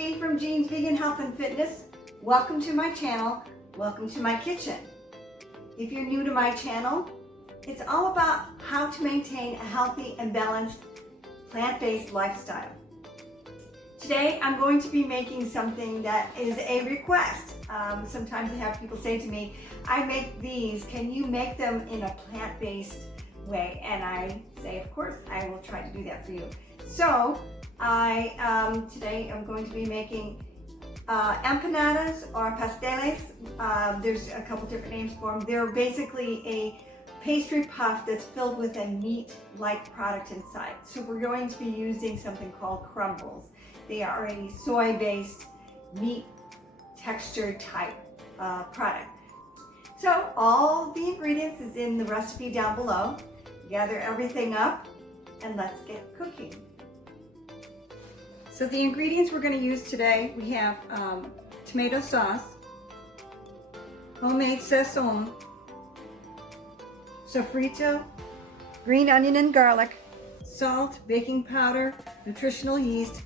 Jean from Jean's Vegan Health and Fitness. Welcome to my channel. Welcome to my kitchen. If you're new to my channel, it's all about how to maintain a healthy and balanced plant-based lifestyle. Today I'm going to be making something that is a request. Sometimes I have people say to me, I make these, can you make them in a plant-based way? And I say, of course, I will try to do that for you. So today I'm going to be making empanadas or pasteles. There's a couple different names for them. They're basically a pastry puff that's filled with a meat-like product inside. So we're going to be using something called crumbles. They are a soy-based meat texture type product. So all the ingredients is in the recipe down below. Gather everything up and let's get cooking. So the ingredients we're going to use today, we have tomato sauce, homemade sazon, sofrito, green onion and garlic, salt, baking powder, nutritional yeast,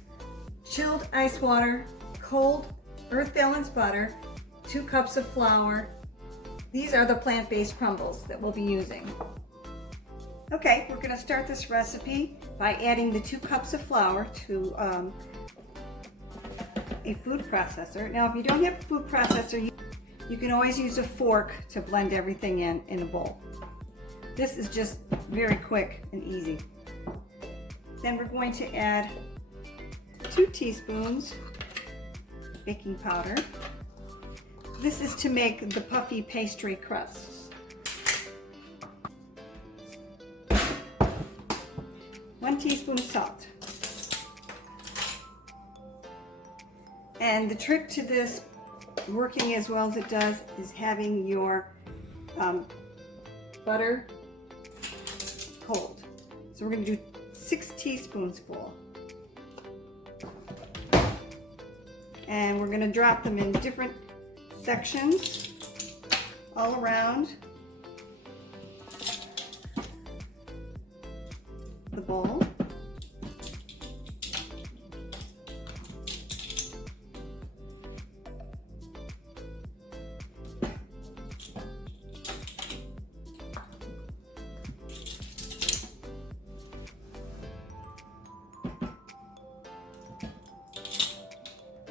chilled ice water, cold earth balance butter, 2 cups of flour. These are the plant-based crumbles that we'll be using. Okay, we're going to start this recipe by adding the 2 cups of flour to a food processor. Now, if you don't have a food processor, you can always use a fork to blend everything in a bowl. This is just very quick and easy. Then we're going to add 2 teaspoons baking powder. This is to make the puffy pastry crusts. 1 teaspoon salt. And the trick to this working as well as it does is having your butter cold. So we're going to do 6 teaspoons full. And we're going to drop them in different sections all around the bowl.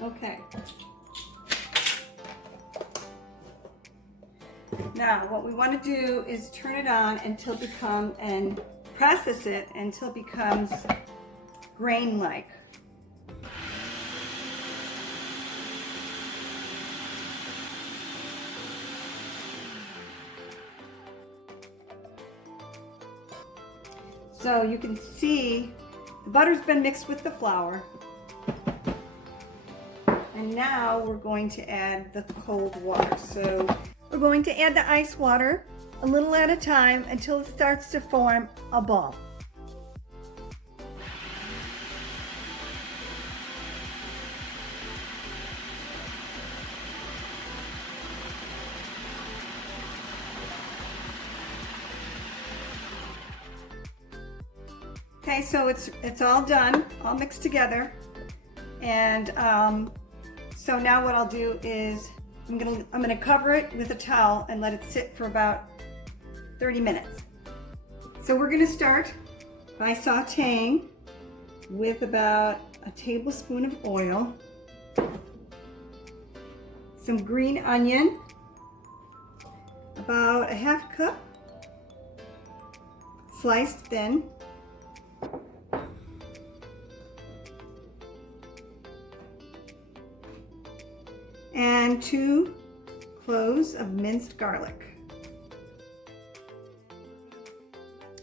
Okay. Now what we want to do is turn it on until and process it until it becomes grain-like. So you can see the butter's been mixed with the flour. And now we're going to add the cold water. So we're going to add the ice water a little at a time until it starts to form a ball. Okay, so it's all done, all mixed together. And so now what I'll do is I'm gonna cover it with a towel and let it sit for about 30 minutes. So we're gonna start by sauteing with about a tablespoon of oil, some green onion, about a half cup, sliced thin, and 2 cloves of minced garlic.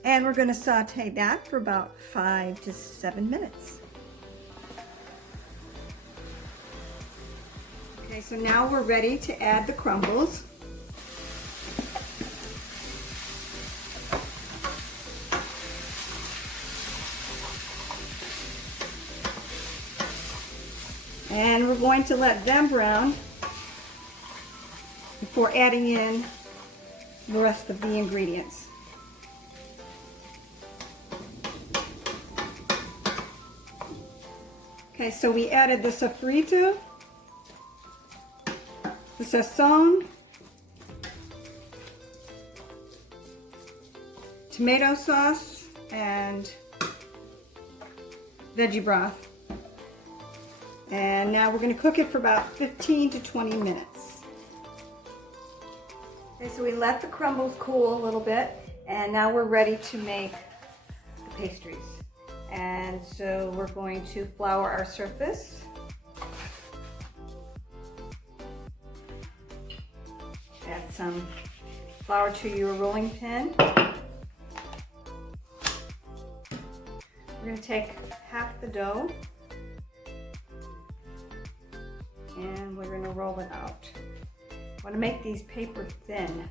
And we're going to saute that for about 5 to 7 minutes. Okay, so now we're ready to add the crumbles. And we're going to let them brown before adding in the rest of the ingredients. Okay, so we added the sofrito, the sazon, tomato sauce, and veggie broth. And now we're going to cook it for about 15 to 20 minutes. Okay, so we let the crumbles cool a little bit, and now we're ready to make the pastries. And so we're going to flour our surface. Add some flour to your rolling pin. We're going to take half the dough and we're going to roll it out. I want to make these paper thin.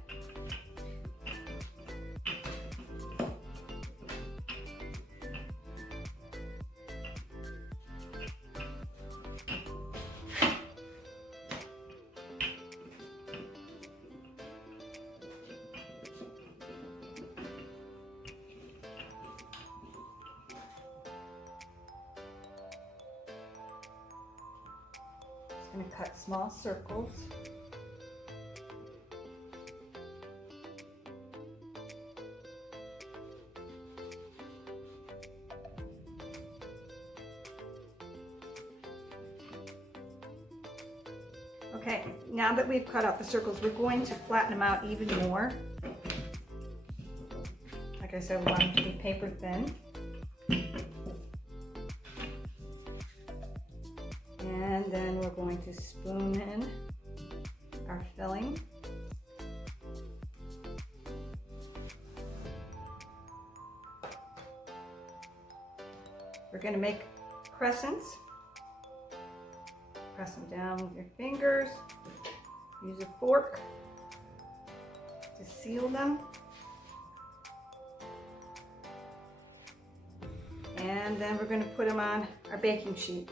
I'm going to cut small circles. Okay, now that we've cut out the circles, we're going to flatten them out even more. Like I said, we want them to be paper thin. And then we're going to spoon in our filling. We're going to make crescents. Press them down with your fingers. Use a fork to seal them. And then we're going to put them on our baking sheet.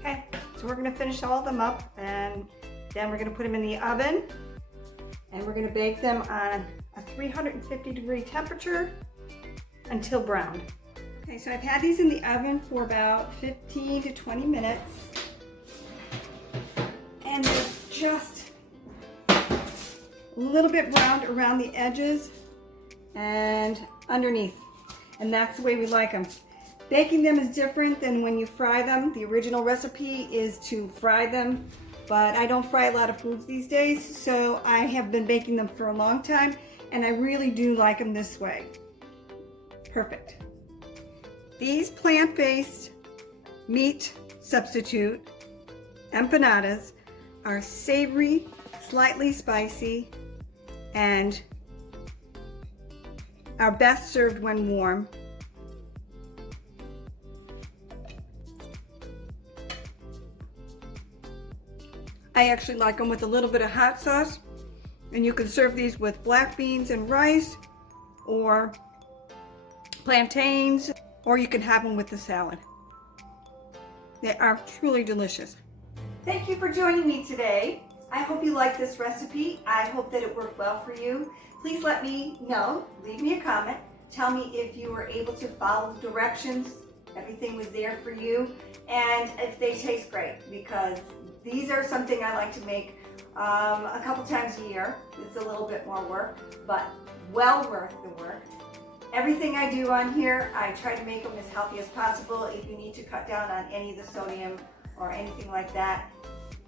Okay, so we're going to finish all of them up, and then we're going to put them in the oven, and we're going to bake them on a 350-degree temperature until browned. Okay, so I've had these in the oven for about 15 to 20 minutes, and they're just a little bit browned around the edges and underneath, and that's the way we like them. Baking them is different than when you fry them. The original recipe is to fry them, but I don't fry a lot of foods these days, so I have been baking them for a long time, and I really do like them this way. Perfect. These plant-based meat substitute empanadas are savory, slightly spicy, and are best served when warm. I actually like them with a little bit of hot sauce, and you can serve these with black beans and rice or plantains, or you can have them with the salad. They are truly delicious. Thank you for joining me today. I hope you liked this recipe. I hope that it worked well for you. Please let me know, leave me a comment, tell me if you were able to follow the directions, everything was there for you, and if they taste great, because these are something I like to make a couple times a year. It's a little bit more work, but well worth the work. Everything I do on here, I try to make them as healthy as possible. If you need to cut down on any of the sodium or anything like that,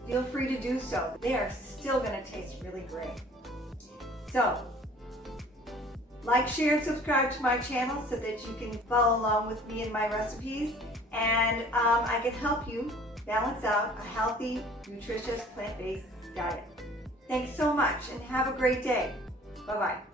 feel free to do so. They are still going to taste really great. So, like, share, and subscribe to my channel so that you can follow along with me and my recipes, and I can help you balance out a healthy, nutritious, plant-based diet. Thanks so much, and have a great day. Bye-bye.